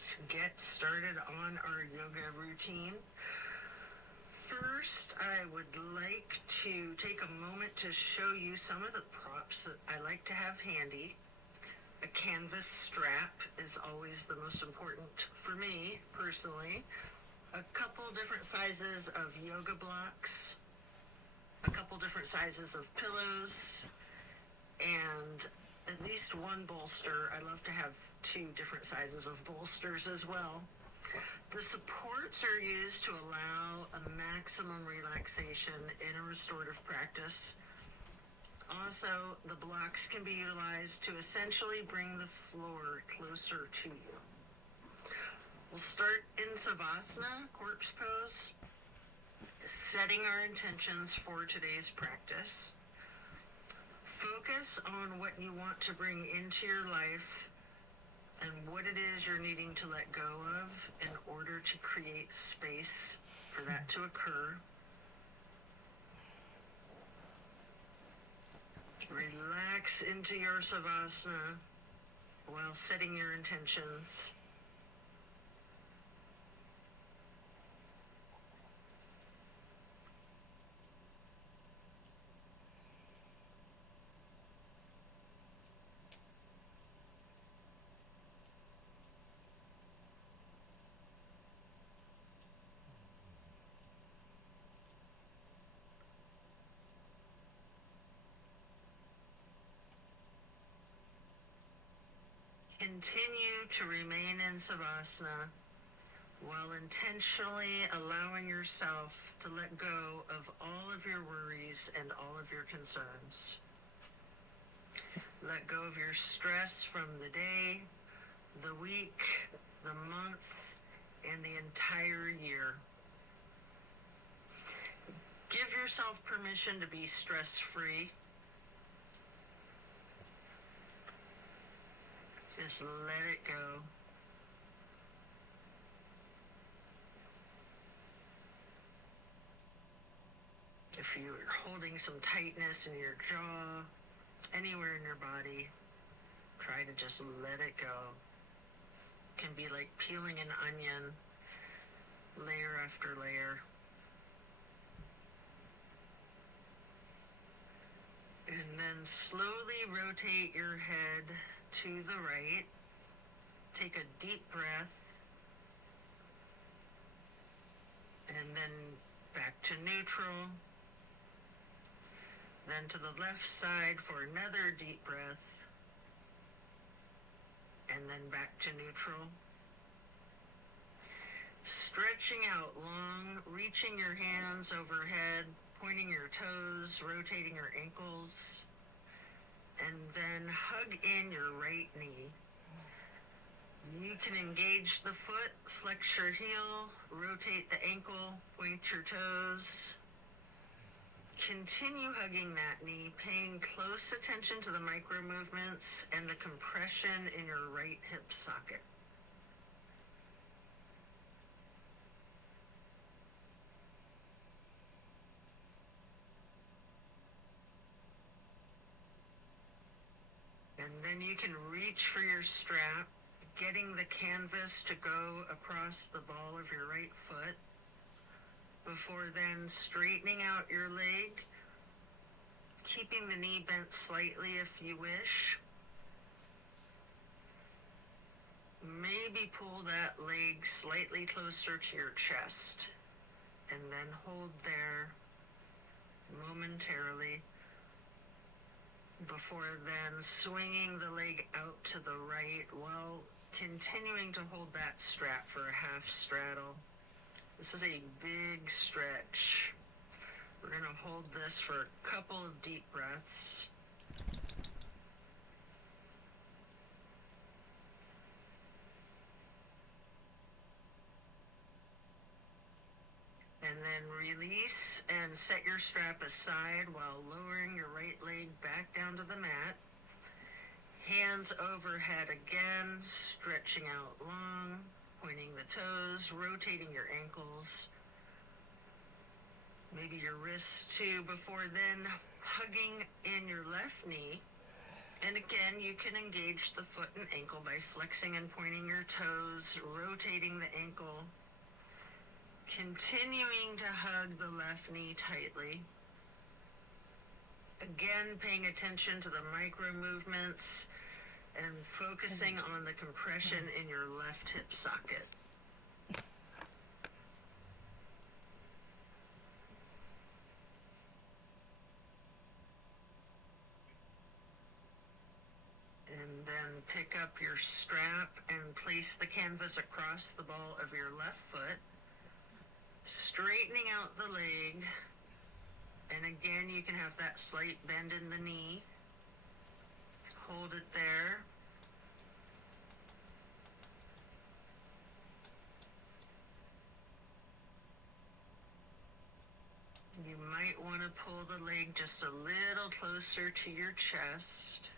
Let's get started on our yoga routine. First, I would like to take a moment to show you some of the props that I like to have handy. A canvas strap is always the most important for me, personally. A couple different sizes of yoga blocks, a couple different sizes of pillows, and at least one bolster. I love to have 2 different sizes of bolsters as well. The supports are used to allow a maximum relaxation in a restorative practice. Also, the blocks can be utilized to essentially bring the floor closer to you. We'll start in Savasana, corpse pose, setting our intentions for today's practice. Focus on what you want to bring into your life and what it is you're needing to let go of in order to create space for that to occur. Relax into your Savasana while setting your intentions. Continue to remain in Savasana while intentionally allowing yourself to let go of all of your worries and all of your concerns. Let go of your stress from the day, the week, the month, and the entire year. Give yourself permission to be stress-free. Just let it go. If you're holding some tightness in your jaw, anywhere in your body, try to just let it go. It can be like peeling an onion, layer after layer. And then slowly rotate your head to the right. Take a deep breath. And then back to neutral. Then to the left side for another deep breath. And then back to neutral. Stretching out long, reaching your hands overhead, pointing your toes, rotating your ankles. And then hug in your right knee. You can engage the foot, flex your heel, rotate the ankle, point your toes. Continue hugging that knee, paying close attention to the micro movements and the compression in your right hip socket. And then you can reach for your strap, getting the canvas to go across the ball of your right foot, before then straightening out your leg, keeping the knee bent slightly if you wish. Maybe pull that leg slightly closer to your chest, and then hold there momentarily, before then swinging the leg out to the right while continuing to hold that strap for a half straddle. This is a big stretch. We're going to hold this for a couple of deep breaths. And then release and set your strap aside while lowering your right leg back down to the mat. Hands overhead again, stretching out long, pointing the toes, rotating your ankles. Maybe your wrists too, before then hugging in your left knee And again, you can engage the foot and ankle by flexing and pointing your toes, rotating the ankle, continuing to hug the left knee tightly. Again, paying attention to the micro movements and focusing on the compression in your left hip socket. And then pick up your strap and place the canvas across the ball of your left foot, straightening out the leg. And again, you can have that slight bend in the knee. Hold it there. You might want to pull the leg just a little closer to your chest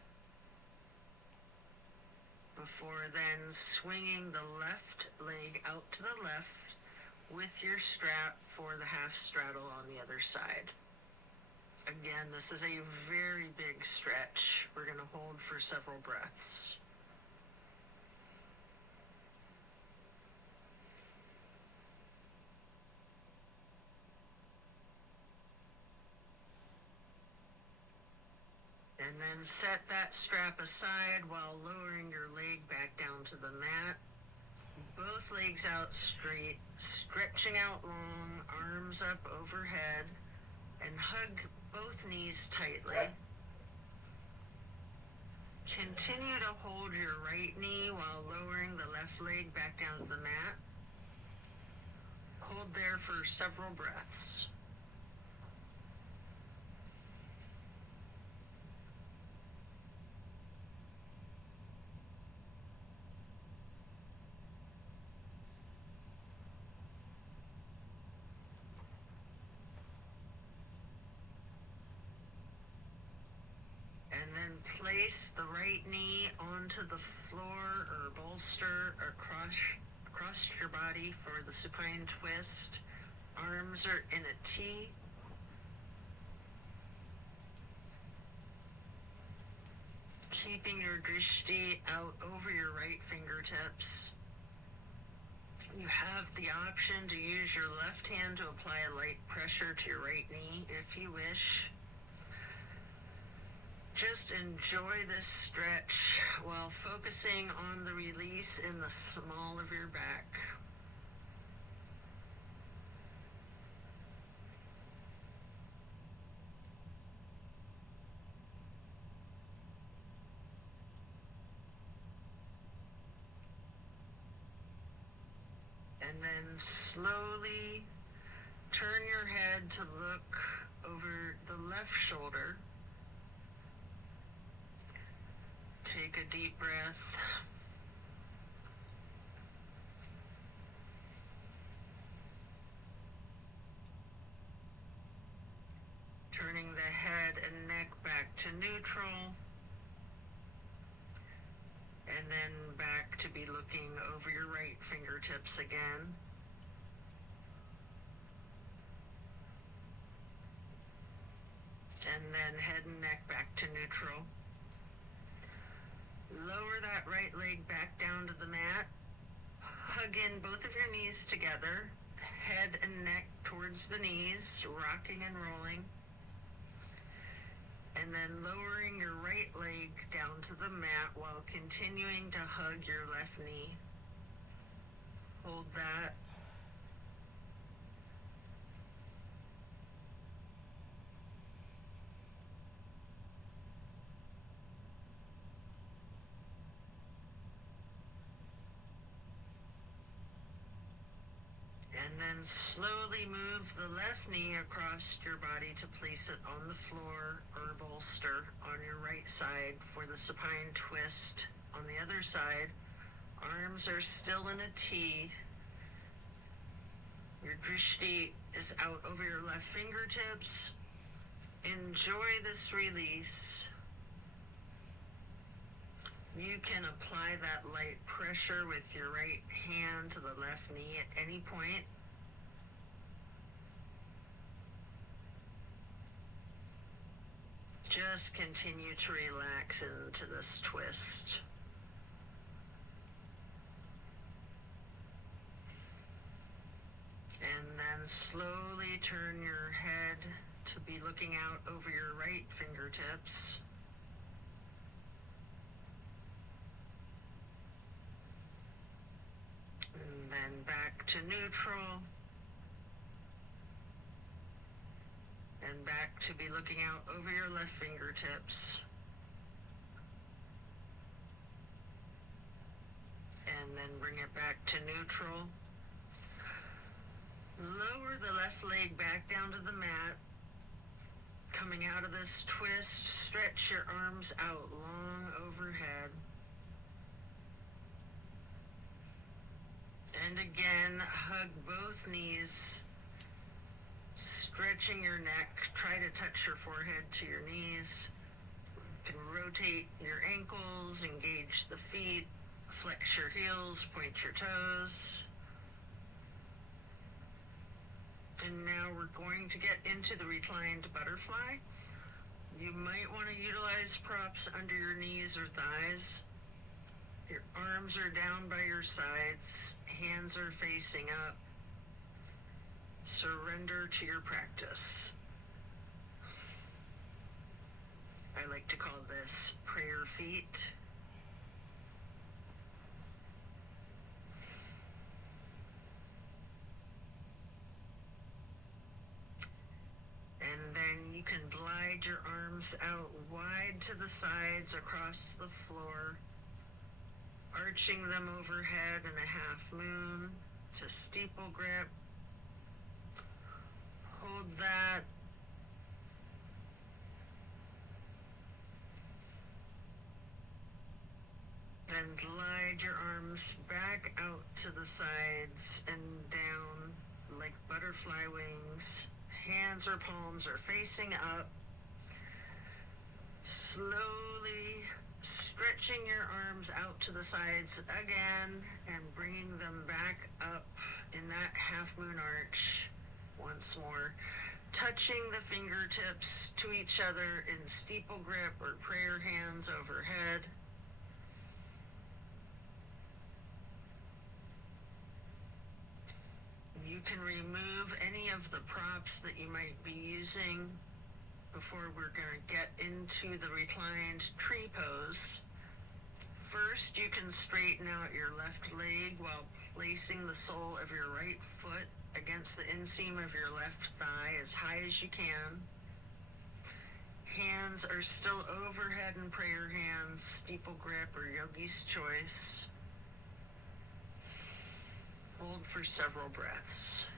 before then swinging the left leg out to the left with your strap for the half straddle on the other side. Again, this is a very big stretch. We're going to hold for several breaths. And then set that strap aside while lowering your leg back down to the mat. Both legs out straight, stretching out long, arms up overhead, and hug both knees tightly. Continue to hold your right knee while lowering the left leg back down to the mat. Hold there for several breaths. And then place the right knee onto the floor or bolster across your body for the supine twist. Arms are in a T. Keeping your drishti out over your right fingertips. You have the option to use your left hand to apply a light pressure to your right knee if you wish. Just enjoy this stretch while focusing on the release in the small of your back. And then slowly turn your head to look over the left shoulder. Take a deep breath. Turning the head and neck back to neutral. And then back to be looking over your right fingertips again. And then head and neck back to neutral. Lower that right leg back down to the mat. Hug in both of your knees together. Head and neck towards the knees, rocking and rolling. And then lowering your right leg down to the mat while continuing to hug your left knee. Hold that. And then slowly move the left knee across your body to place it on the floor or bolster on your right side for the supine twist. On the other side, arms are still in a T. Your drishti is out over your left fingertips. Enjoy this release. You can apply that light pressure with your right hand to the left knee at any point. just continue to relax into this twist. And then slowly turn your head to be looking out over your right fingertips. And then back to neutral. And back to be looking out over your left fingertips. And then bring it back to neutral. Lower the left leg back down to the mat. Coming out of this twist, stretch your arms out long overhead. And again, hug both knees, stretching your neck. Try to touch your forehead to your knees. You can rotate your ankles, engage the feet, flex your heels, point your toes. And now we're going to get into the reclined butterfly. You might want to utilize props under your knees or thighs. Your arms are down by your sides, hands are facing up. Surrender to your practice. I like to call this prayer feet. And then you can glide your arms out wide to the sides across the floor, arching them overhead in a half moon to steeple grip. Hold that. Then glide your arms back out to the sides and down like butterfly wings. Hands or palms are facing up. Slowly stretching your arms out to the sides again and bringing them back up in that half moon arch once more. Touching the fingertips to each other in steeple grip or prayer hands overhead. You can remove any of the props that you might be using before we're going to get into the reclined tree pose. First, you can straighten out your left leg while placing the sole of your right foot against the inseam of your left thigh as high as you can. Hands are still overhead in prayer hands, steeple grip or yogi's choice. Hold for several breaths.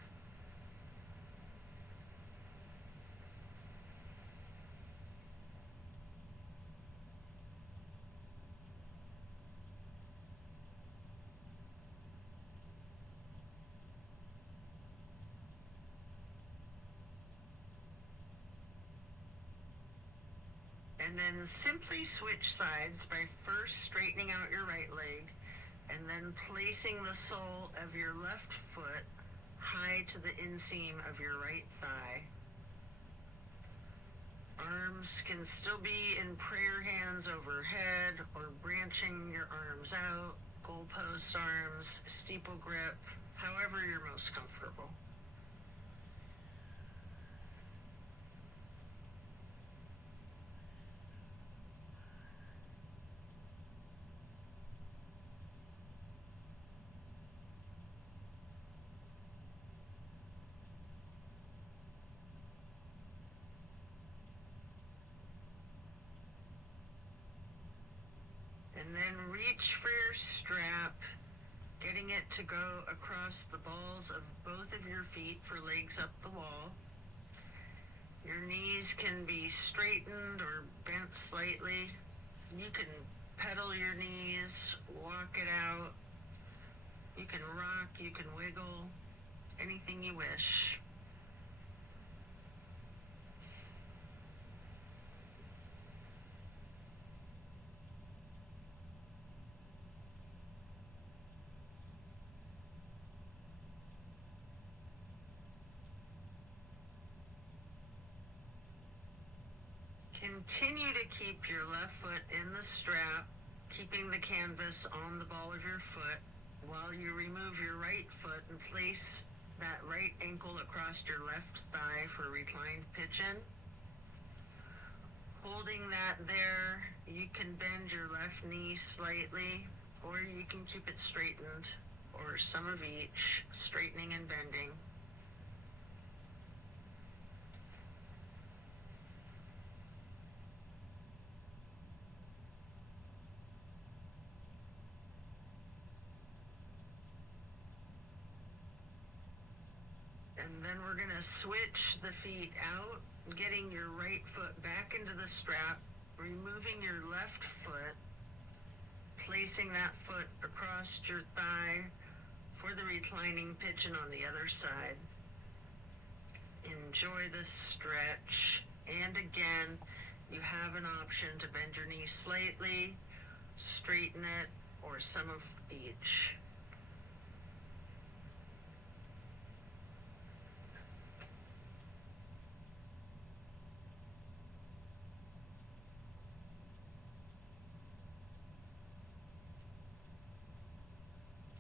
And then simply switch sides by first straightening out your right leg and then placing the sole of your left foot high to the inseam of your right thigh. Arms can still be in prayer hands overhead or branching your arms out, goalpost arms, steeple grip, however you're most comfortable. And then reach for your strap, getting it to go across the balls of both of your feet for legs up the wall. Your knees can be straightened or bent slightly. You can pedal your knees, walk it out. You can rock, you can wiggle, anything you wish. Continue to keep your left foot in the strap, keeping the canvas on the ball of your foot while you remove your right foot and place that right ankle across your left thigh for reclined pigeon. Holding that there, you can bend your left knee slightly, or you can keep it straightened, or some of each, straightening and bending. And then we're going to switch the feet out, getting your right foot back into the strap, removing your left foot, placing that foot across your thigh for the reclining pigeon on the other side. Enjoy this stretch. And again, you have an option to bend your knee slightly, straighten it, or some of each.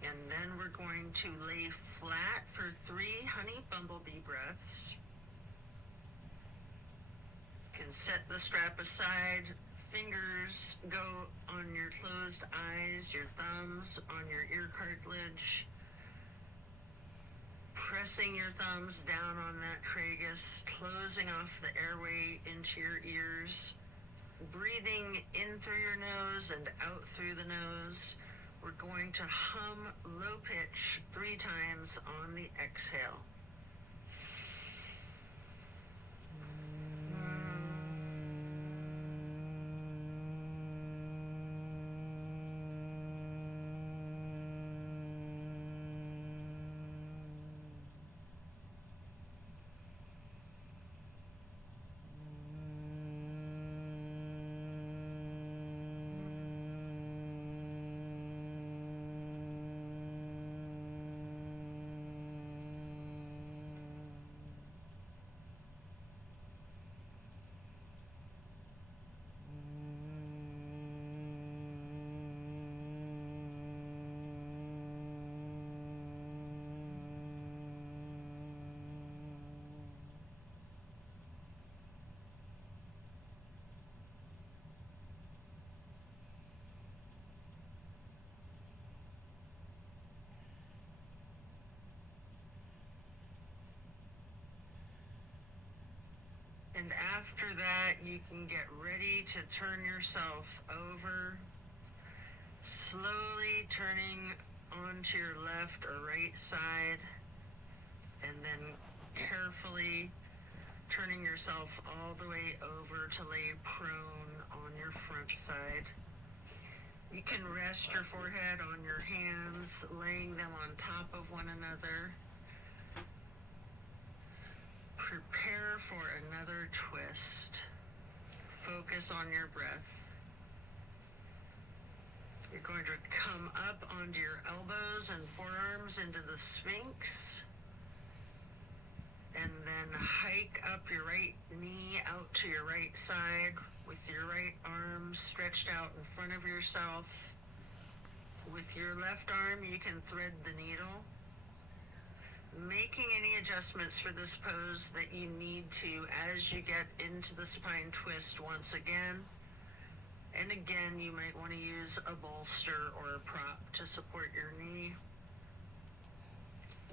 And then we're going to lay flat for 3 honey bumblebee breaths. You can set the strap aside, fingers go on your closed eyes, your thumbs on your ear cartilage, pressing your thumbs down on that tragus, closing off the airway into your ears, breathing in through your nose and out through the nose. We're going to hum low pitch 3 times on the exhale. And after that, you can get ready to turn yourself over, slowly turning onto your left or right side, and then carefully turning yourself all the way over to lay prone on your front side. You can rest your forehead on your hands, laying them on top of one another. Prepare for another twist. Focus on your breath. You're going to come up onto your elbows and forearms into the Sphinx. And then hike up your right knee out to your right side with your right arm stretched out in front of yourself. With your left arm, you can thread the needle, making any adjustments for this pose that you need to as you get into the supine twist once again. And again, you might want to use a bolster or a prop to support your knee.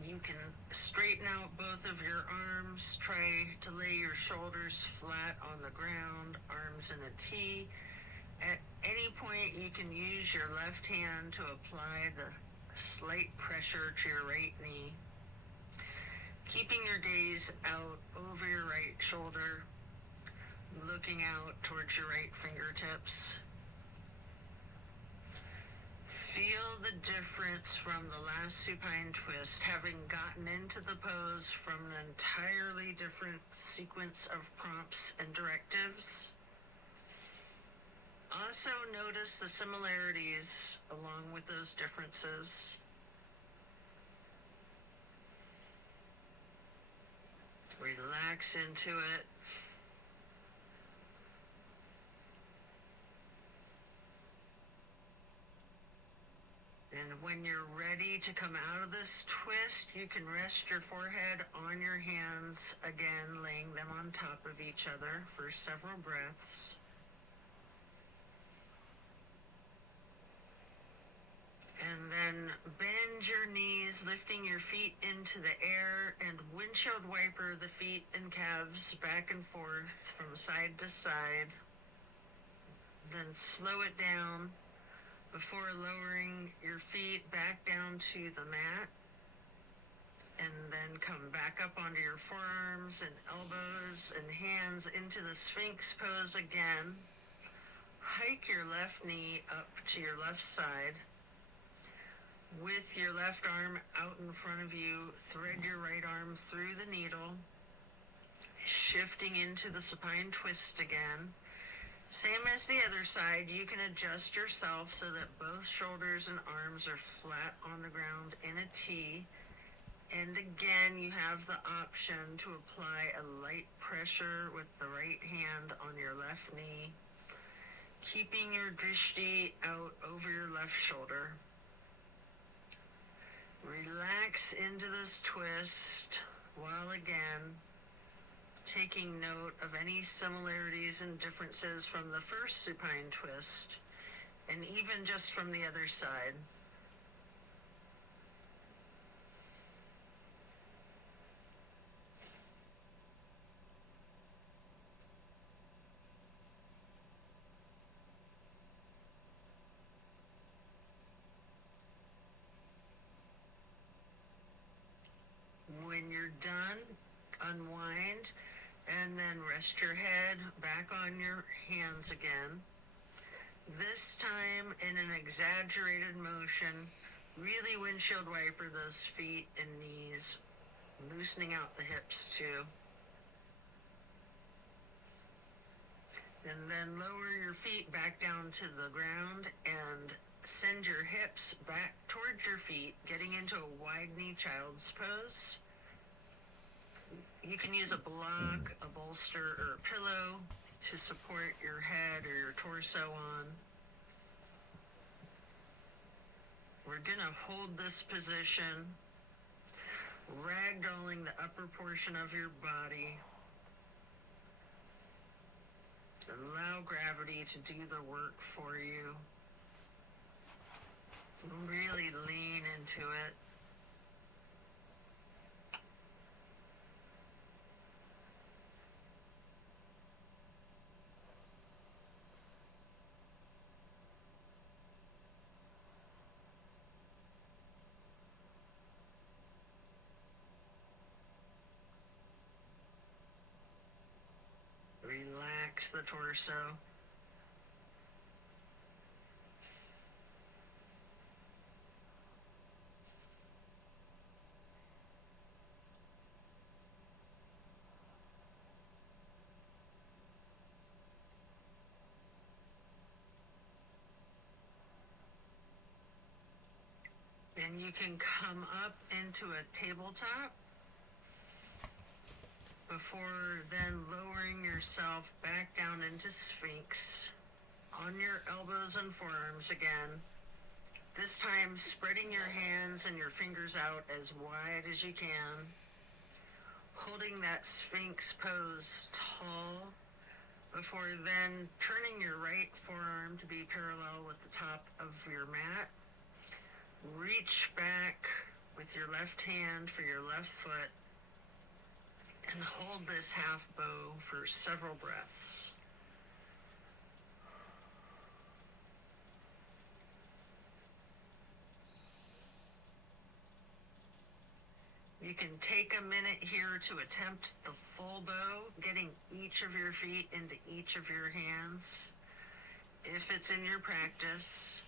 You can straighten out both of your arms, try to lay your shoulders flat on the ground, arms in a T. At any point, you can use your left hand to apply the slight pressure to your right knee, keeping your gaze out over your right shoulder, looking out towards your right fingertips. Feel the difference from the last supine twist, having gotten into the pose from an entirely different sequence of prompts and directives. Also notice the similarities along with those differences. Relax into it. when you're ready to come out of this twist, you can rest your forehead on your hands, again laying them on top of each other for several breaths. And then bend your knees, lifting your feet into the air, and windshield wiper the feet and calves back and forth from side to side. Then slow it down before lowering your feet back down to the mat. And then come back up onto your forearms and elbows and hands into the Sphinx pose again. Hike your left knee up to your left side. With your left arm out in front of you, thread your right arm through the needle, shifting into the supine twist again. Same as the other side, you can adjust yourself so that both shoulders and arms are flat on the ground in a T. And again, you have the option to apply a light pressure with the right hand on your left knee, keeping your drishti out over your left shoulder. Relax into this twist while again taking note of any similarities and differences from the first supine twist, and even just from the other side. When you're done, unwind, and then rest your head back on your hands again. This time in an exaggerated motion, really windshield wiper those feet and knees, loosening out the hips too. And then lower your feet back down to the ground and send your hips back towards your feet, getting into a wide knee child's pose. You can use a block, a bolster, or a pillow to support your head or your torso on. We're gonna hold this position, ragdolling the upper portion of your body. Allow gravity to do the work for you. Really lean into it. Relax the torso. And you can come up into a tabletop before then lowering yourself back down into Sphinx on your elbows and forearms again. This time spreading your hands and your fingers out as wide as you can, holding that Sphinx pose tall before then turning your right forearm to be parallel with the top of your mat. Reach back with your left hand for your left foot and hold this half bow for several breaths. You can take a minute here to attempt the full bow, getting each of your feet into each of your hands. If it's in your practice,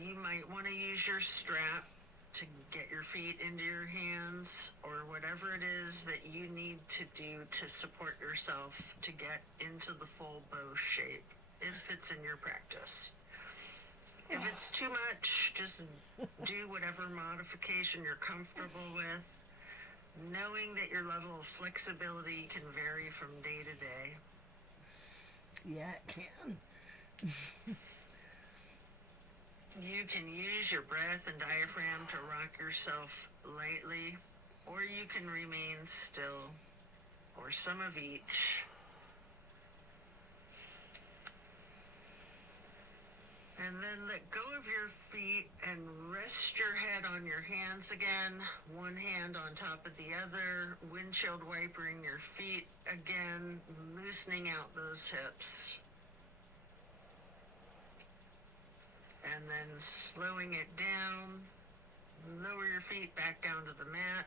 you might want to use your strap to get your feet into your hands, or whatever it is that you need to do to support yourself to get into the full bow shape, if it's in your practice. If it's too much, just do whatever modification you're comfortable with, knowing that your level of flexibility can vary from day to day. Yeah, it can. You can use your breath and diaphragm to rock yourself lightly, or you can remain still, or some of each. And then let go of your feet and rest your head on your hands again, one hand on top of the other, windshield wipering your feet again, loosening out those hips. And then slowing it down, lower your feet back down to the mat.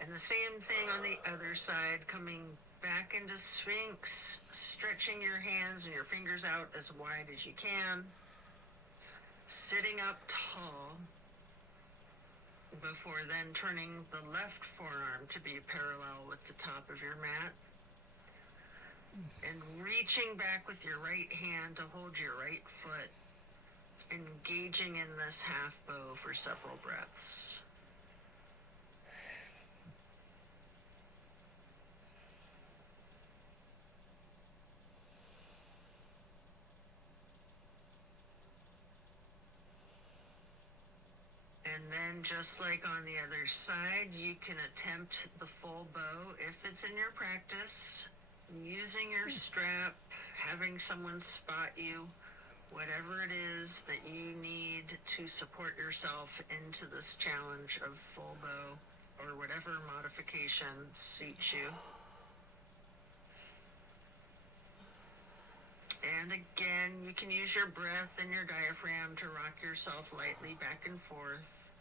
And the same thing on the other side, coming back into Sphinx, stretching your hands and your fingers out as wide as you can, sitting up tall, before then turning the left forearm to be parallel with the top of your mat, and reaching back with your right hand to hold your right foot, engaging in this half bow for several breaths. And then just like on the other side, you can attempt the full bow if it's in your practice, using your strap, having someone spot you, whatever it is that you need to support yourself into this challenge of full bow, or whatever modification suits you. And again, you can use your breath and your diaphragm to rock yourself lightly back and forth,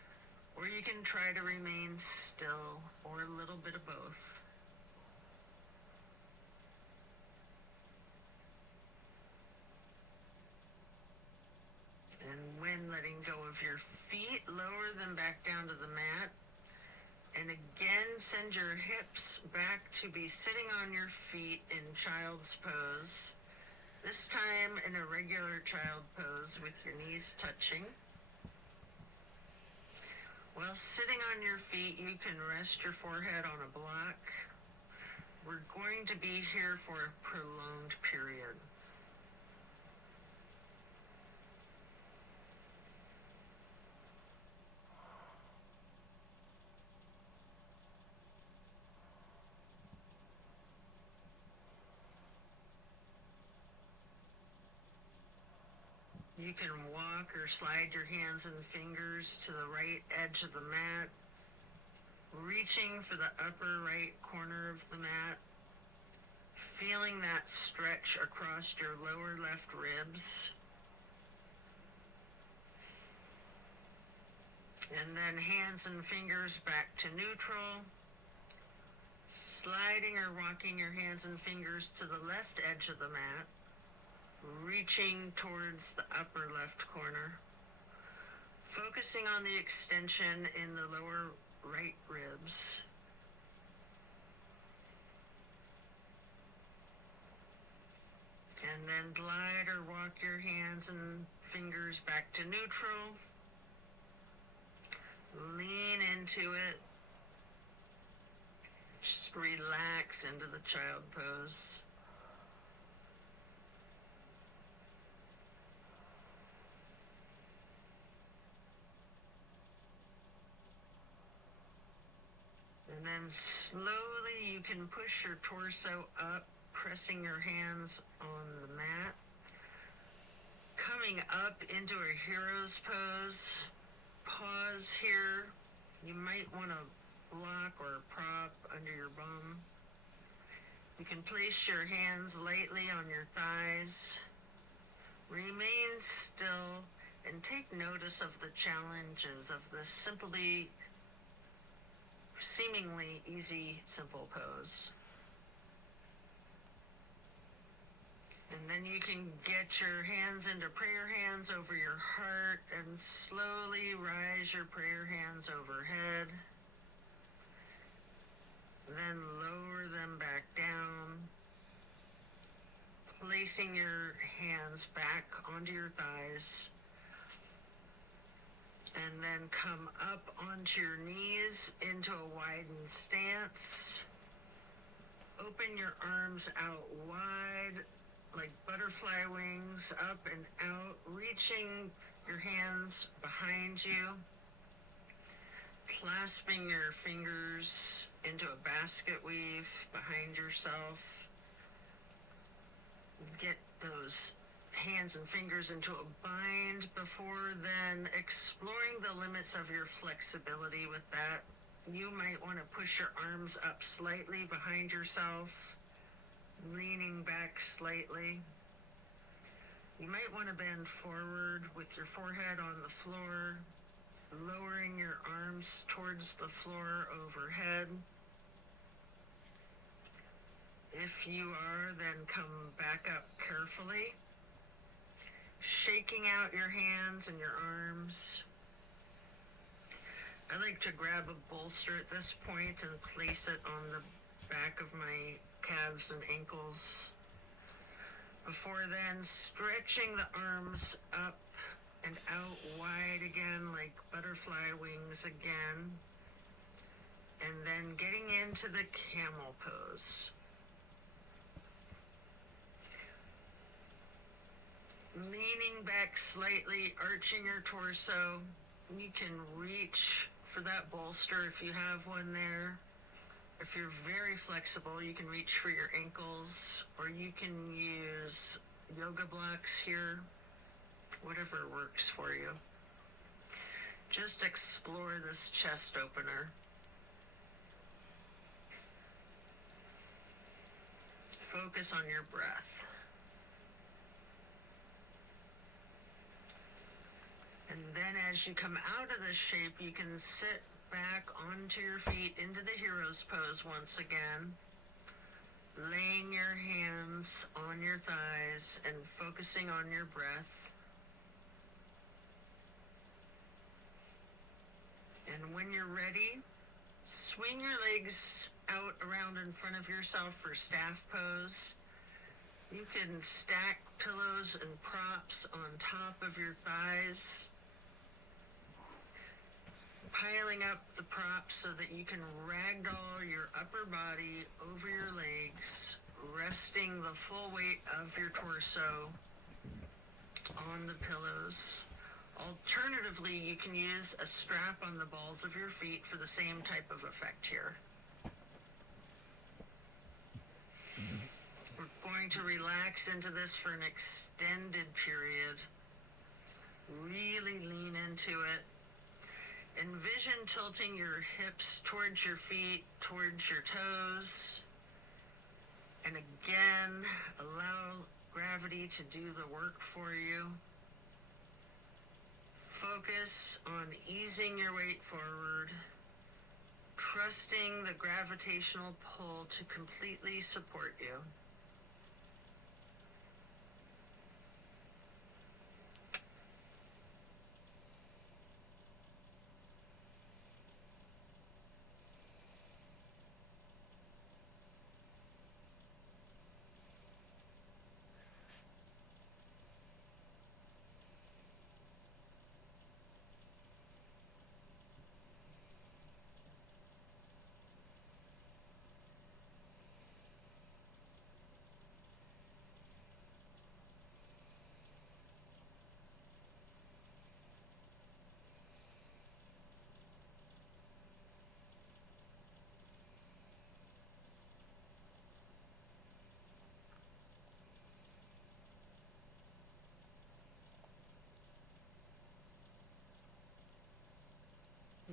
or you can try to remain still, or a little bit of both. And when letting go of your feet, lower them back down to the mat. And again, send your hips back to be sitting on your feet in child's pose. This time in a regular child pose with your knees touching. While sitting on your feet, you can rest your forehead on a block. We're going to be here for a prolonged period. You can walk or slide your hands and fingers to the right edge of the mat, reaching for the upper right corner of the mat, feeling that stretch across your lower left ribs. And then hands and fingers back to neutral, sliding or rocking your hands and fingers to the left edge of the mat, reaching towards the upper left corner, focusing on the extension in the lower right ribs. And then glide or walk your hands and fingers back to neutral. Lean into it. Just relax into the child pose. And then slowly you can push your torso up, pressing your hands on the mat. Coming up into a hero's pose. Pause here. You might want a block or a prop under your bum. You can place your hands lightly on your thighs. Remain still and take notice of the challenges of this seemingly easy, simple pose. And then you can get your hands into prayer hands over your heart and slowly rise your prayer hands overhead. Then lower them back down, placing your hands back onto your thighs. And then come up onto your knees into a widened stance. Open your arms out wide, like butterfly wings, up and out, reaching your hands behind you, clasping your fingers into a basket weave behind yourself. Get those hands and fingers into a bind before then exploring the limits of your flexibility with that. You might want to push your arms up slightly behind yourself, leaning back slightly. You might want to bend forward with your forehead on the floor, lowering your arms towards the floor overhead. If you are, then come back up carefully, shaking out your hands and your arms. I like to grab a bolster at this point and place it on the back of my calves and ankles. Before then, stretching the arms up and out wide again, like butterfly wings again. And then getting into the camel pose. Leaning back slightly, arching your torso. You can reach for that bolster if you have one there. If you're very flexible, you can reach for your ankles, or you can use yoga blocks here, whatever works for you. Just explore this chest opener. Focus on your breath. And then as you come out of this shape, you can sit back onto your feet into the hero's pose once again, laying your hands on your thighs and focusing on your breath. And when you're ready, swing your legs out around in front of yourself for staff pose. You can stack pillows and props on top of your thighs, piling up the props so that you can ragdoll your upper body over your legs, resting the full weight of your torso on the pillows. Alternatively, you can use a strap on the balls of your feet for the same type of effect here. We're going to relax into this for an extended period. Really lean into it. Envision tilting your hips towards your feet, towards your toes. And again, allow gravity to do the work for you. Focus on easing your weight forward, trusting the gravitational pull to completely support you.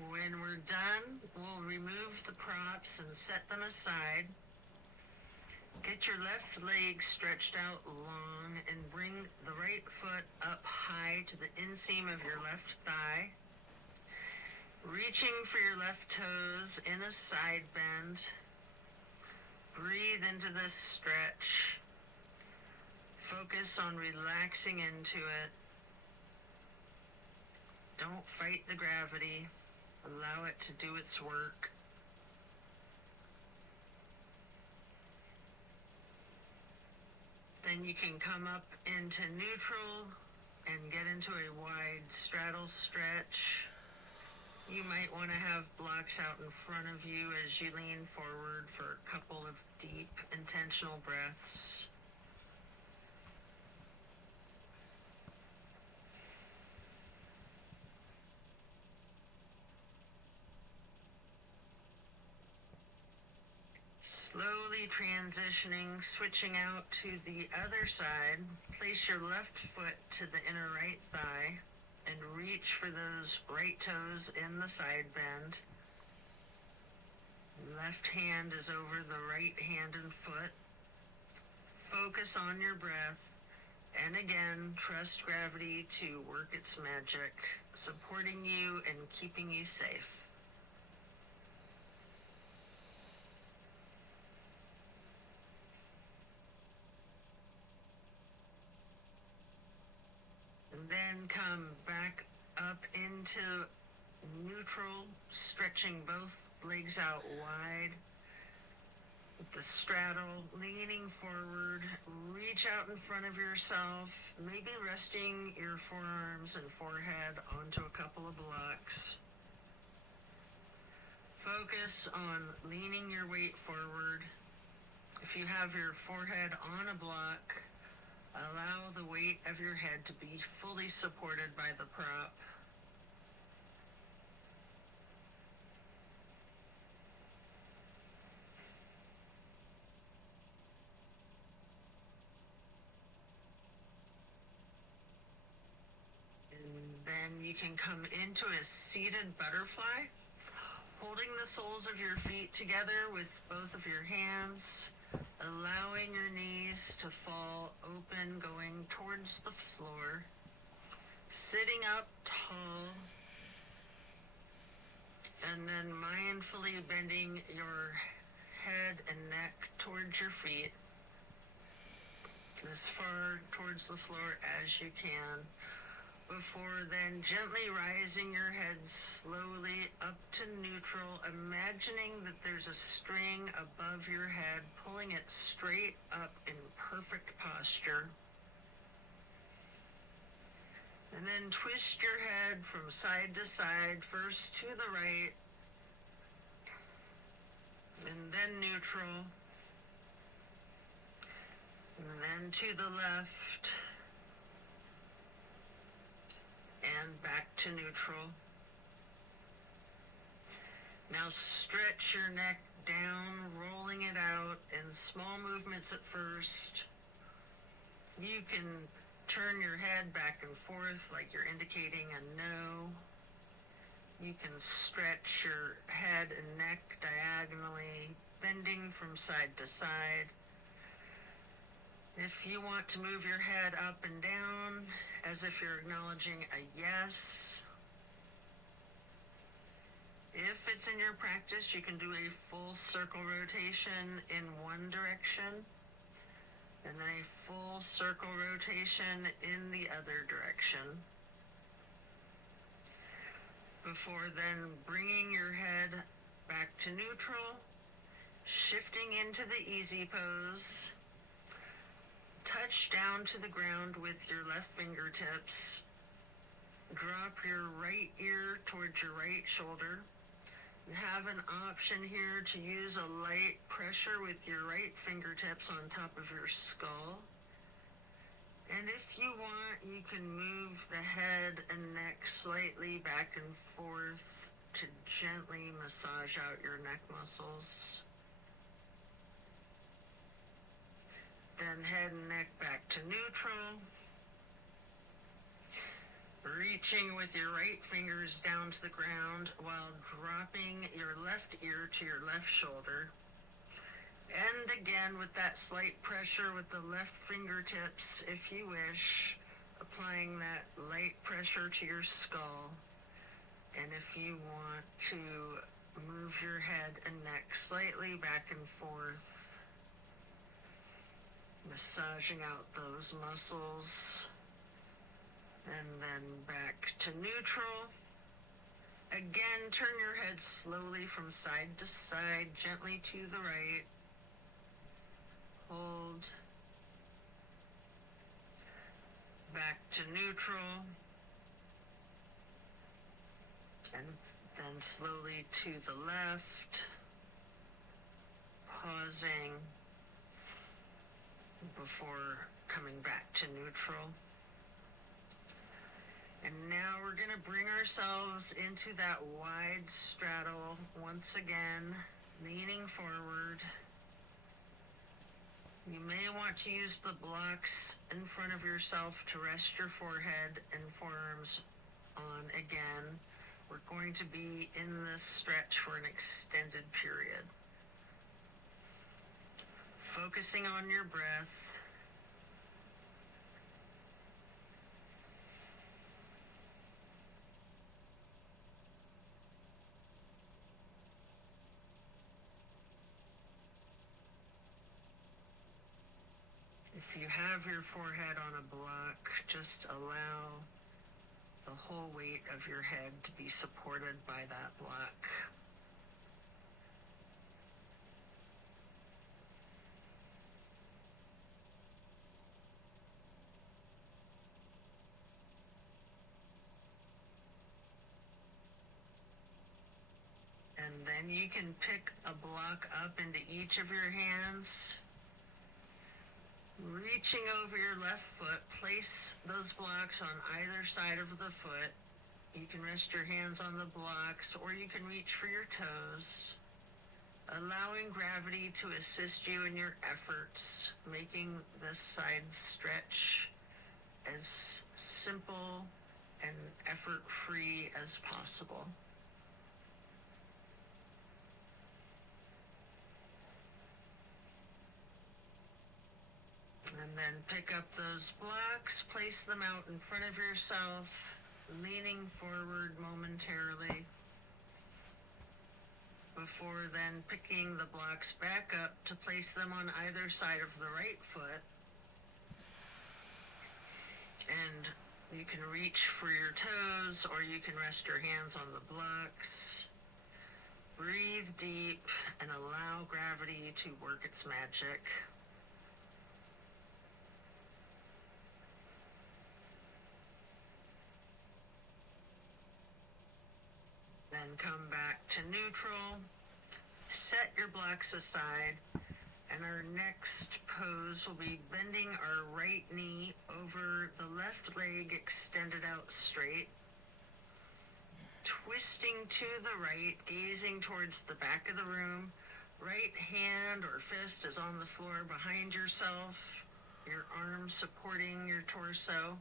When we're done, we'll remove the props and set them aside. Get your left leg stretched out long and bring the right foot up high to the inseam of your left thigh. Reaching for your left toes in a side bend. Breathe into this stretch. Focus on relaxing into it. Don't fight the gravity. Allow it to do its work. Then you can come up into neutral and get into a wide straddle stretch. You might want to have blocks out in front of you as you lean forward for a couple of deep, intentional breaths. slowly transitioning, switching out to the other side. Place your left foot to the inner right thigh and reach for those right toes in the side bend. Left hand is over the right hand and foot. Focus on your breath, and again, trust gravity to work its magic, supporting you and keeping you safe. And then come back up into neutral, stretching both legs out wide. With the straddle, leaning forward, reach out in front of yourself, maybe resting your forearms and forehead onto a couple of blocks. Focus on leaning your weight forward. If you have your forehead on a block, allow the weight of your head to be fully supported by the prop. Then you can come into a seated butterfly, holding the soles of your feet together with both of your hands, allowing your knees to fall open, going towards the floor, sitting up tall, and then mindfully bending your head and neck towards your feet, as far towards the floor as you can. Before then, gently rising your head slowly up to neutral, imagining that there's a string above your head, pulling it straight up in perfect posture. And then twist your head from side to side, first to the right, and then neutral, and then to the left, and back to neutral. Now stretch your neck down, rolling it out in small movements at first. You can turn your head back and forth like you're indicating a no. You can stretch your head and neck diagonally, bending from side to side. If you want to move your head up and down, as if you're acknowledging a yes. If it's in your practice, you can do a full circle rotation in one direction, and then a full circle rotation in the other direction. Before then, bringing your head back to neutral, shifting into the easy pose. Touch down to the ground with your left fingertips. Drop your right ear towards your right shoulder. You have an option here to use a light pressure with your right fingertips on top of your skull. And if you want, you can move the head and neck slightly back and forth to gently massage out your neck muscles. Then head and neck back to neutral. Reaching with your right fingers down to the ground while dropping your left ear to your left shoulder. And again with that slight pressure with the left fingertips, if you wish, applying that light pressure to your skull. And if you want to move your head and neck slightly back and forth, massaging out those muscles, and then back to neutral. Again, turn your head slowly from side to side, gently to the right. Hold. Back to neutral. And then slowly to the left. Pausing before coming back to neutral. And now we're going to bring ourselves into that wide straddle once again, leaning forward, You may want to use the blocks in front of yourself to rest your forehead and forearms on again. We're going to be in this stretch for an extended period. Focusing on your breath. If you have your forehead on a block, just allow the whole weight of your head to be supported by that block. And then you can pick a block up into each of your hands. Reaching over your left foot, place those blocks on either side of the foot. You can rest your hands on the blocks, or you can reach for your toes, allowing gravity to assist you in your efforts, making this side stretch as simple and effort-free as possible. And then pick up those blocks, place them out in front of yourself, leaning forward momentarily, before then picking the blocks back up to place them on either side of the right foot. And you can reach for your toes, or you can rest your hands on the blocks. Breathe deep and allow gravity to work its magic. Then come back to neutral, set your blocks aside, and our next pose will be bending our right knee over the left leg extended out straight, twisting to the right, gazing towards the back of the room. Right hand or fist is on the floor behind yourself, your arm supporting your torso.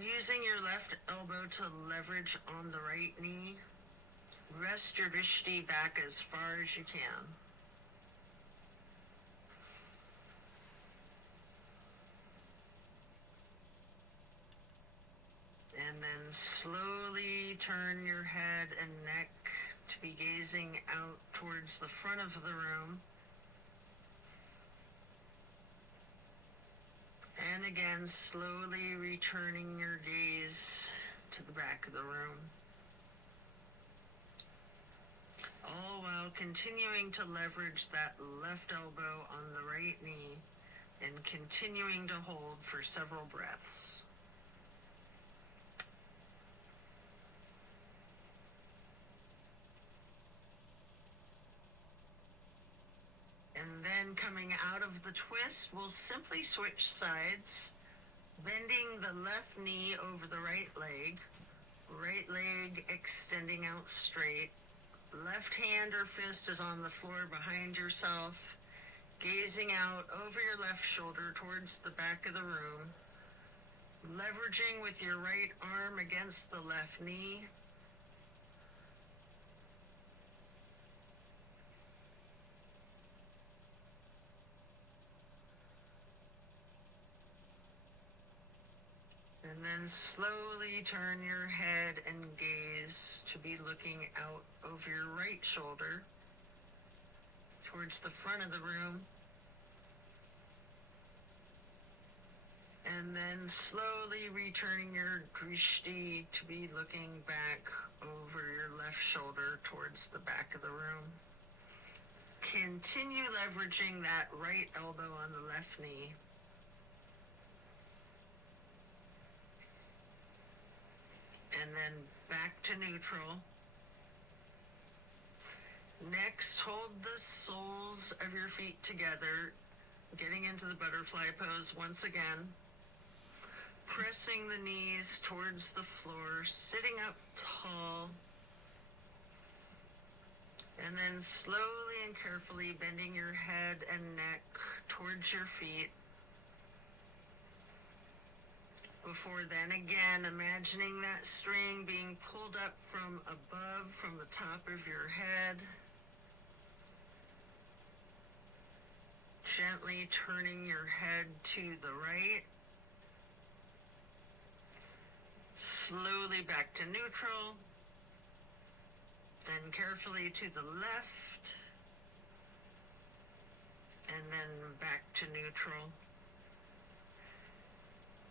Using your left elbow to leverage on the right knee, rest your drishti back as far as you can. And then slowly turn your head and neck to be gazing out towards the front of the room. And again, slowly returning your gaze to the back of the room. All while continuing to leverage that left elbow on the right knee and continuing to hold for several breaths. And then coming out of the twist, we'll simply switch sides, bending the left knee over the right leg extending out straight. Left hand or fist is on the floor behind yourself, gazing out over your left shoulder towards the back of the room, leveraging with your right arm against the left knee. And then slowly turn your head and gaze to be looking out over your right shoulder towards the front of the room. And then slowly returning your drishti to be looking back over your left shoulder towards the back of the room. Continue leveraging that right elbow on the left knee. And then back to neutral. Next, hold the soles of your feet together, getting into the butterfly pose once again. Pressing the knees towards the floor, sitting up tall. And then slowly and carefully bending your head and neck towards your feet. Before then, again, imagining that string being pulled up from above, from the top of your head. Gently turning your head to the right. Slowly back to neutral. Then carefully to the left. And then back to neutral.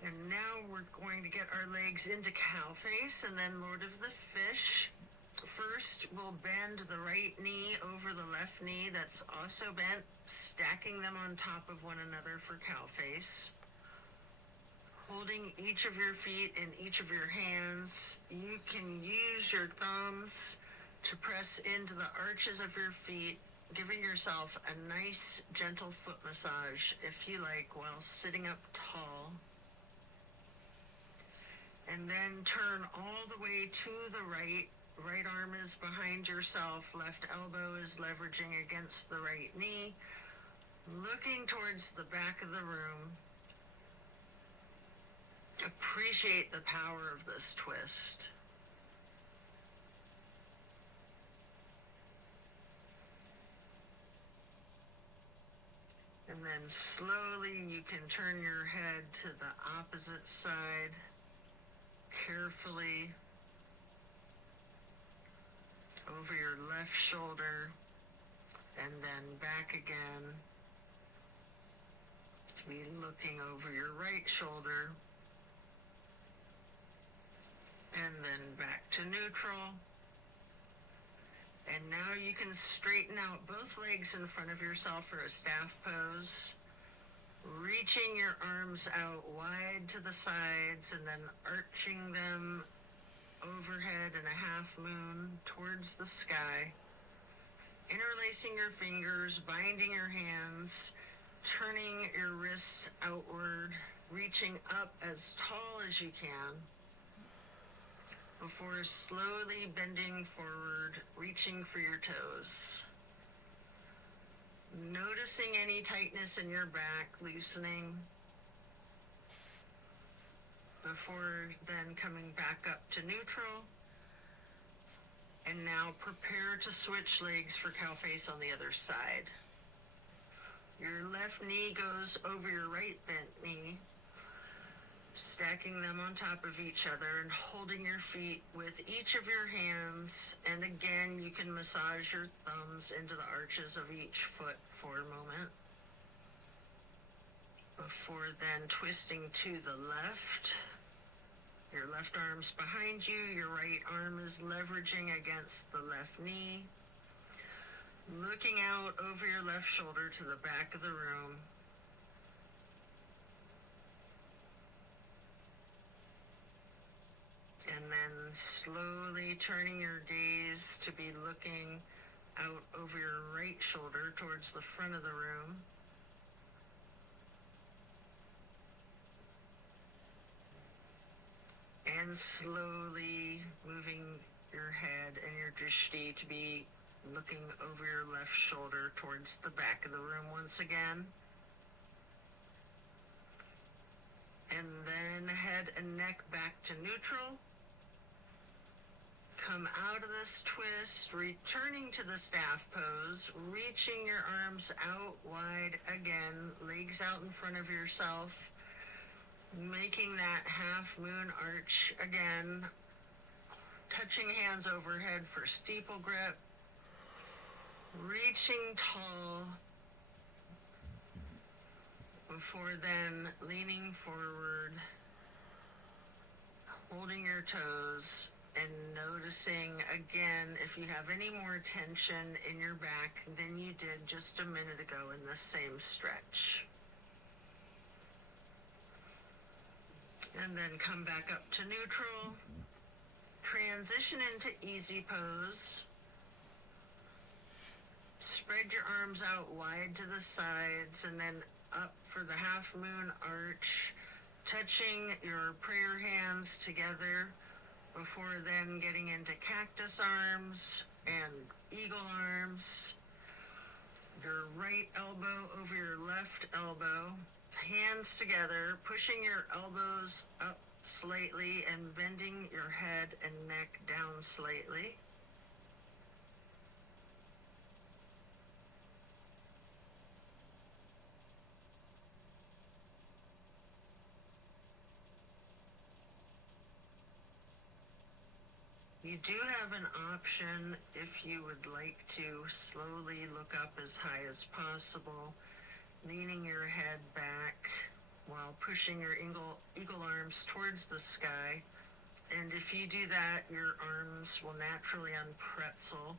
And now we're going to get our legs into cow face and then Lord of the Fish. First, we'll bend the right knee over the left knee that's also bent, stacking them on top of one another for cow face. Holding each of your feet in each of your hands, you can use your thumbs to press into the arches of your feet, giving yourself a nice, gentle foot massage, if you like, while sitting up tall. And then turn all the way to the right. Right arm is behind yourself. Left elbow is leveraging against the right knee. Looking towards the back of the room. Appreciate the power of this twist. And then slowly you can turn your head to the opposite side. Carefully over your left shoulder and then back again to be looking over your right shoulder and then back to neutral. And now you can straighten out both legs in front of yourself for a staff pose. Reaching your arms out wide to the sides and then arching them overhead in a half moon towards the sky. Interlacing your fingers, binding your hands, turning your wrists outward, reaching up as tall as you can. Before slowly bending forward, reaching for your toes. Noticing any tightness in your back, loosening. Before then coming back up to neutral. And now prepare to switch legs for cow face on the other side. Your left knee goes over your right bent knee. Stacking them on top of each other and holding your feet with each of your hands. And again, you can massage your thumbs into the arches of each foot for a moment. Before then twisting to the left. Your left arm's behind you. Your right arm is leveraging against the left knee. Looking out over your left shoulder to the back of the room. And then slowly turning your gaze to be looking out over your right shoulder towards the front of the room. And slowly moving your head and your drishti to be looking over your left shoulder towards the back of the room once again. And then head and neck back to neutral. Come out of this twist, returning to the staff pose, reaching your arms out wide again, legs out in front of yourself, making that half moon arch again, touching hands overhead for steeple grip, reaching tall, before then leaning forward, holding your toes, and noticing again if you have any more tension in your back than you did just a minute ago in the same stretch. And then come back up to neutral. Transition into easy pose. Spread your arms out wide to the sides and then up for the half moon arch, touching your prayer hands together before then getting into cactus arms, and eagle arms. Your right elbow over your left elbow, hands together, pushing your elbows up slightly and bending your head and neck down slightly. You do have an option if you would like to slowly look up as high as possible, leaning your head back while pushing your eagle arms towards the sky. And if you do that, your arms will naturally unpretzel.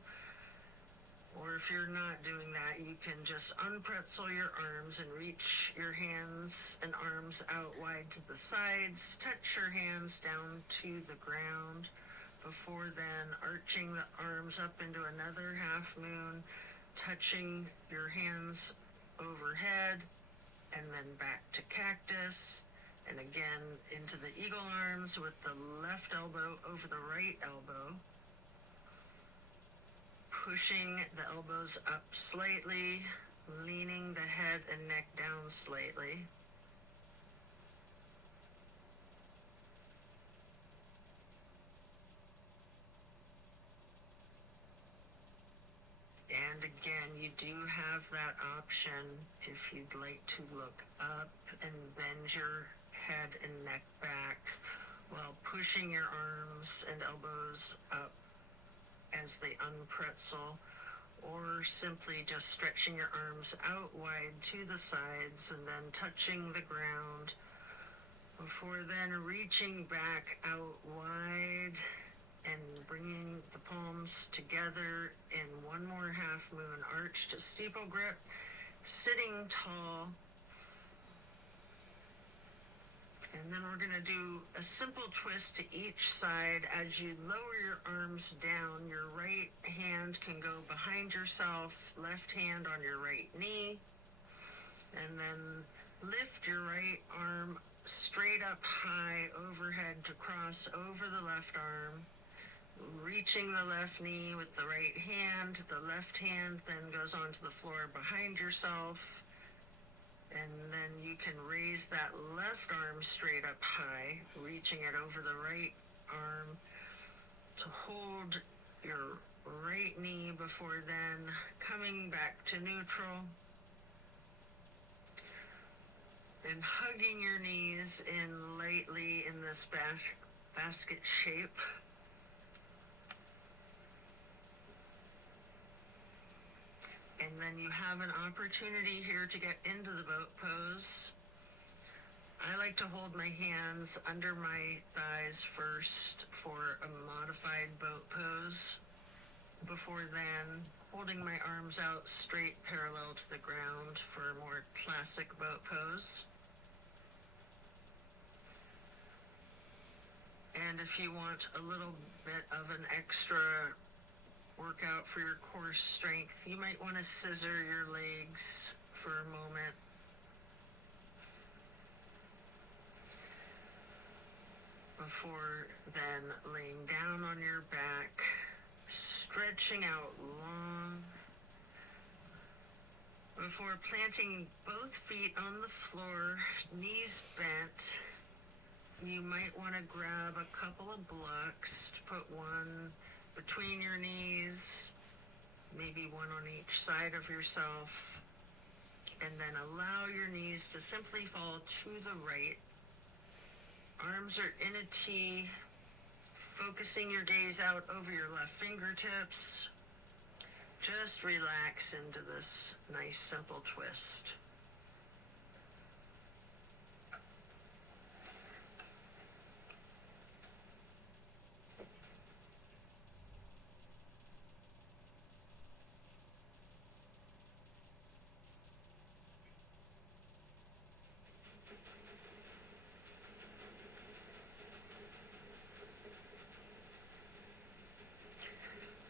Or if you're not doing that, you can just unpretzel your arms and reach your hands and arms out wide to the sides. Touch your hands down to the ground. Before then, arching the arms up into another half moon, touching your hands overhead, and then back to cactus, and again into the eagle arms with the left elbow over the right elbow, pushing the elbows up slightly, leaning the head and neck down slightly. And again, you do have that option if you'd like to look up and bend your head and neck back while pushing your arms and elbows up as they unpretzel, or simply just stretching your arms out wide to the sides and then touching the ground before then reaching back out wide and bringing the palms together in one more half moon arch to steeple grip, sitting tall. And then we're going to do a simple twist to each side. As you lower your arms down, your right hand can go behind yourself, left hand on your right knee, and then lift your right arm straight up high overhead to cross over the left arm, reaching the left knee with the right hand. The left hand then goes onto the floor behind yourself, and then you can raise that left arm straight up high, reaching it over the right arm to hold your right knee before then coming back to neutral and hugging your knees in lightly in this basket shape. And then you have an opportunity here to get into the boat pose. I like to hold my hands under my thighs first for a modified boat pose. Before then, holding my arms out straight parallel to the ground for a more classic boat pose. And if you want a little bit of an extra workout for your core strength, you might want to scissor your legs for a moment. Before then laying down on your back, stretching out long. Before planting both feet on the floor, knees bent, you might want to grab a couple of blocks to put one between your knees, maybe one on each side of yourself, and then allow your knees to simply fall to the right. Arms are in a T, focusing your gaze out over your left fingertips. Just relax into this nice simple twist.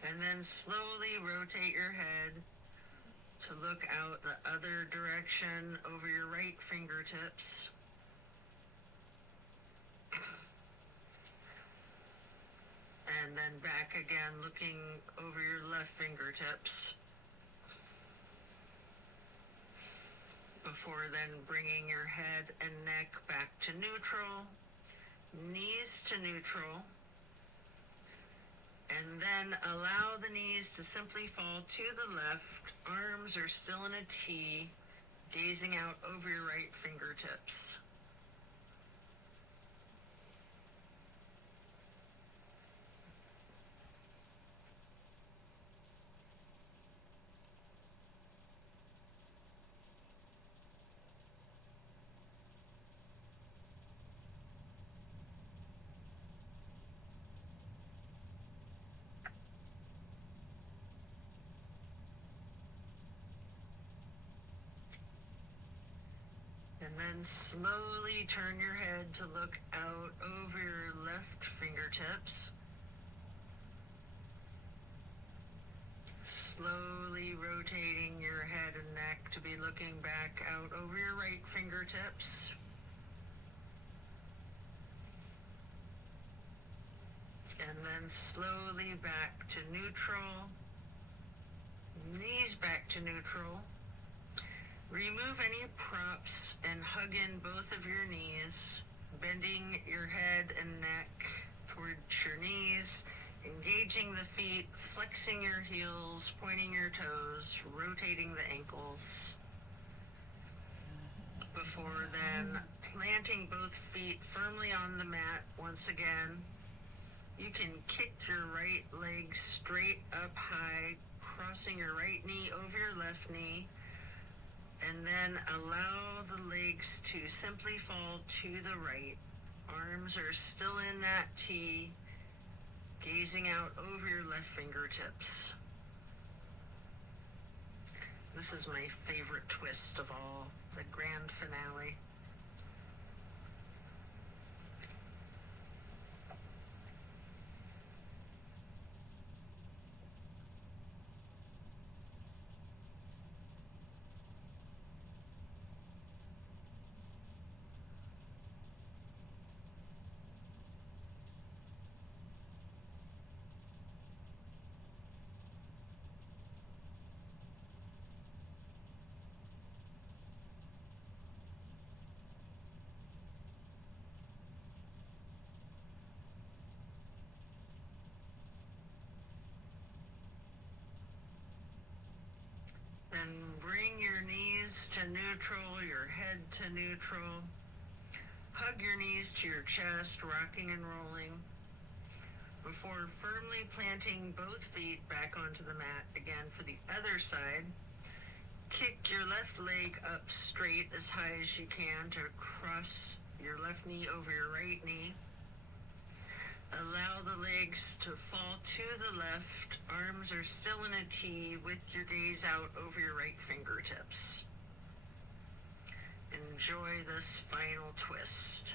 And then slowly rotate your head to look out the other direction over your right fingertips. And And then back again, looking over your left fingertips. Before then bringing your head and neck back to neutral, knees to neutral, and then allow the knees to simply fall to the left. Arms are still in a T, gazing out over your right fingertips. And then slowly turn your head to look out over your left fingertips. Slowly rotating your head and neck to be looking back out over your right fingertips. And then slowly back to neutral. Knees back to neutral. Remove any props and hug in both of your knees, bending your head and neck towards your knees, engaging the feet, flexing your heels, pointing your toes, rotating the ankles. Before then, planting both feet firmly on the mat once again. You can kick your right leg straight up high, crossing your right knee over your left knee. And then allow the legs to simply fall to the right. Arms are still in that T, gazing out over your left fingertips. This is my favorite twist of all, the grand finale. Then bring your knees to neutral, your head to neutral. Hug your knees to your chest, rocking and rolling. Before firmly planting both feet back onto the mat again for the other side. Kick your left leg up straight as high as you can to cross your left knee over your right knee. Allow the legs to fall to the left. Arms are still in a T with your gaze out over your right fingertips. Enjoy this final twist.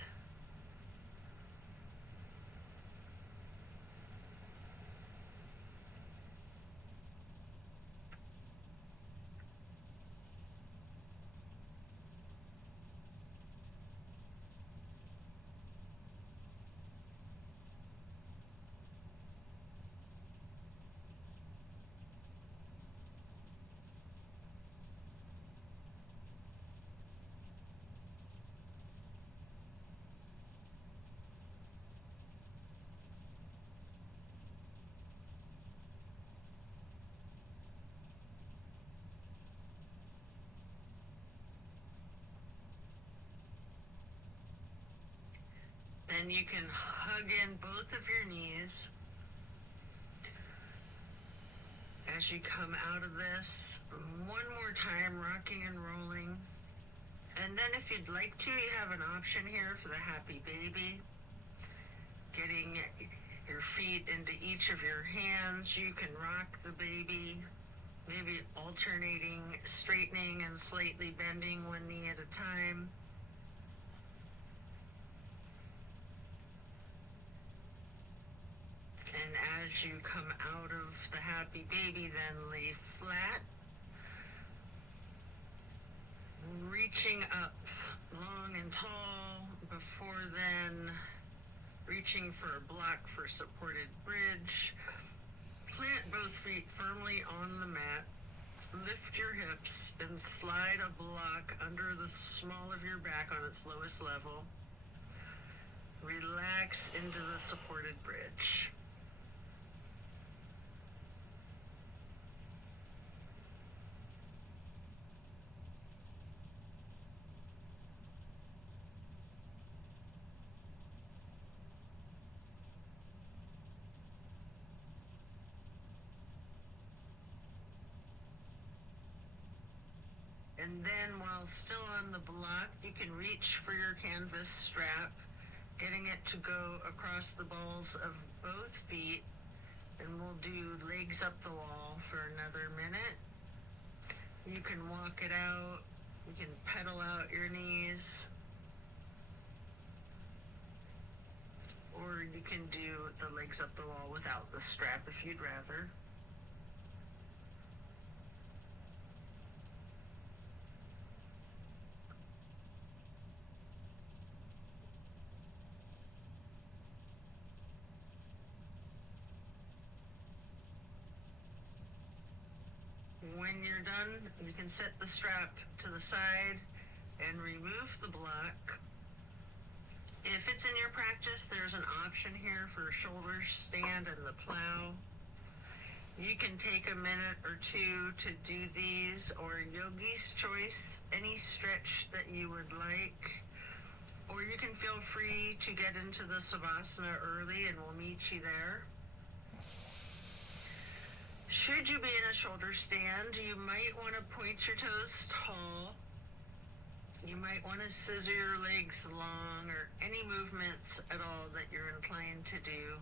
Then you can hug in both of your knees as you come out of this. One more time, rocking and rolling. And then if you'd like to, you have an option here for the happy baby. Getting your feet into each of your hands. You can rock the baby, maybe alternating, straightening and slightly bending one knee at a time. And as you come out of the happy baby, then lay flat, reaching up long and tall. Before then, reaching for a block for supported bridge. Plant both feet firmly on the mat. Lift your hips and slide a block under the small of your back on its lowest level. Relax into the supported bridge. And then while still on the block, you can reach for your canvas strap, getting it to go across the balls of both feet, and we'll do legs up the wall for another minute. You can walk it out, you can pedal out your knees, or you can do the legs up the wall without the strap if you'd rather. When you're done, you can set the strap to the side and remove the block. If it's in your practice, there's an option here for shoulder stand and the plow. You can take a minute or two to do these, or yogi's choice, any stretch that you would like. Or you can feel free to get into the Savasana early and we'll meet you there. Should you be in a shoulder stand, you might want to point your toes tall. You might want to scissor your legs long, or any movements at all that you're inclined to do,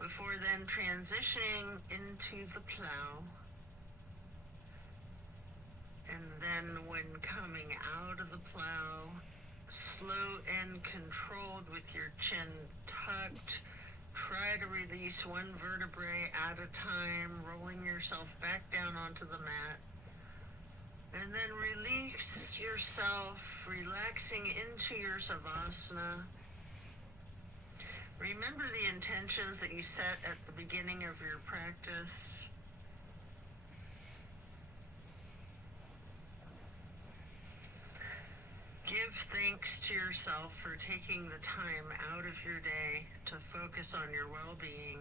before then transitioning into the plow. And then when coming out of the plow, slow and controlled with your chin tucked, try to release one vertebrae at a time, rolling yourself back down onto the mat. And then release yourself, relaxing into your Savasana. Remember the intentions that you set at the beginning of your practice. Give thanks to yourself for taking the time out of your day to focus on your well-being.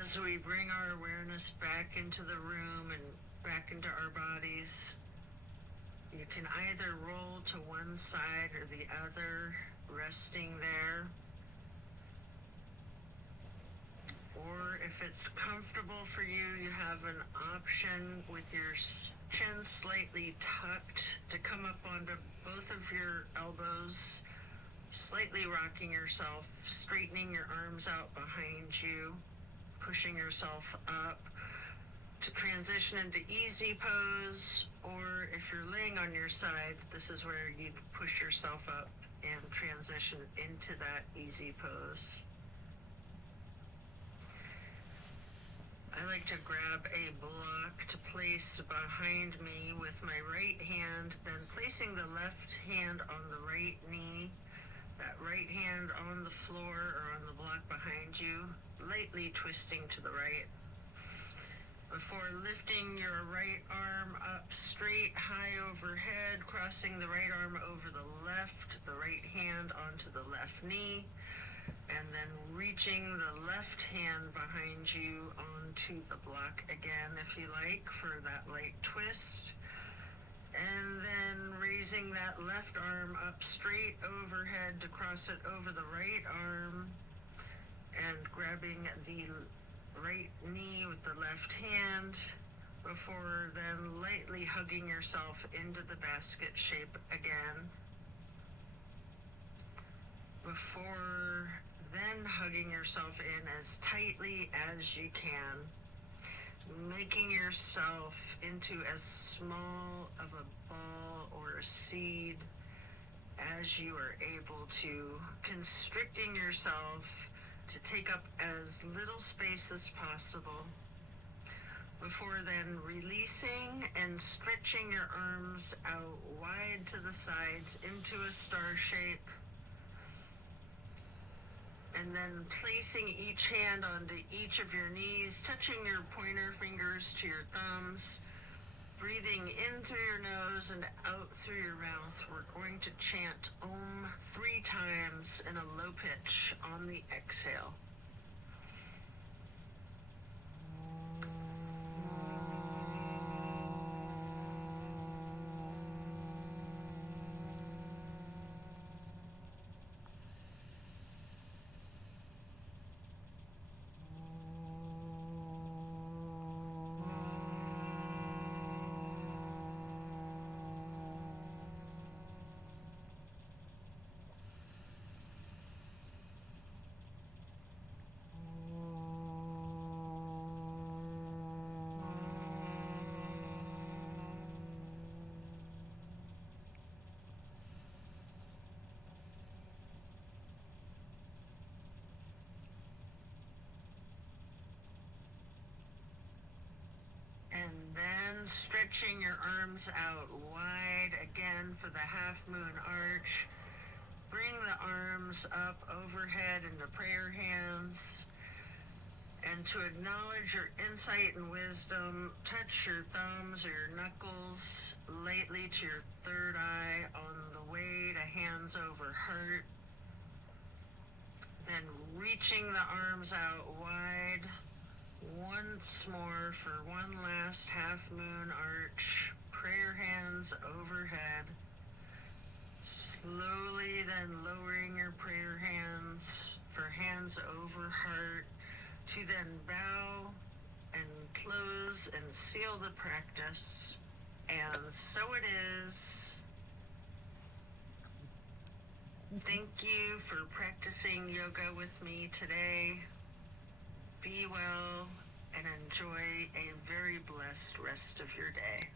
As we bring our awareness back into the room and back into our bodies, you can either roll to one side or the other, resting there. Or if it's comfortable for you, you have an option with your chin slightly tucked to come up onto both of your elbows, slightly rocking yourself, straightening your arms out behind you, pushing yourself up to transition into easy pose. Or if you're laying on your side, this is where you'd push yourself up and transition into that easy pose. I like to grab a block to place behind me with my right hand, then placing the left hand on the right knee, that right hand on the floor or on the block behind you, lightly twisting to the right. Before lifting your right arm up straight, high overhead, crossing the right arm over the right hand onto the left knee, and then reaching the left hand behind you onto the block again, if you like, for that light twist. And then raising that left arm up straight overhead to cross it over the right arm, and grabbing the right knee with the left hand, before then lightly hugging yourself into the basket shape again. Before then hugging yourself in as tightly as you can, making yourself into as small of a ball or a seed as you are able to, constricting yourself to take up as little space as possible. Before then releasing and stretching your arms out wide to the sides into a star shape. And then placing each hand onto each of your knees, touching your pointer fingers to your thumbs, breathing in through your nose and out through your mouth. We're going to chant Om 3 times in a low pitch on the exhale. And then stretching your arms out wide again for the half moon arch. Bring the arms up overhead into prayer hands. And to acknowledge your insight and wisdom, touch your thumbs or your knuckles lightly to your third eye on the way to hands over heart. Then reaching the arms out wide once more for one last half moon arch, prayer hands overhead. Slowly then lowering your prayer hands for hands over heart, to then bow and close and seal the practice. And so it is. Thank you for practicing yoga with me today. Be well and enjoy a very blessed rest of your day.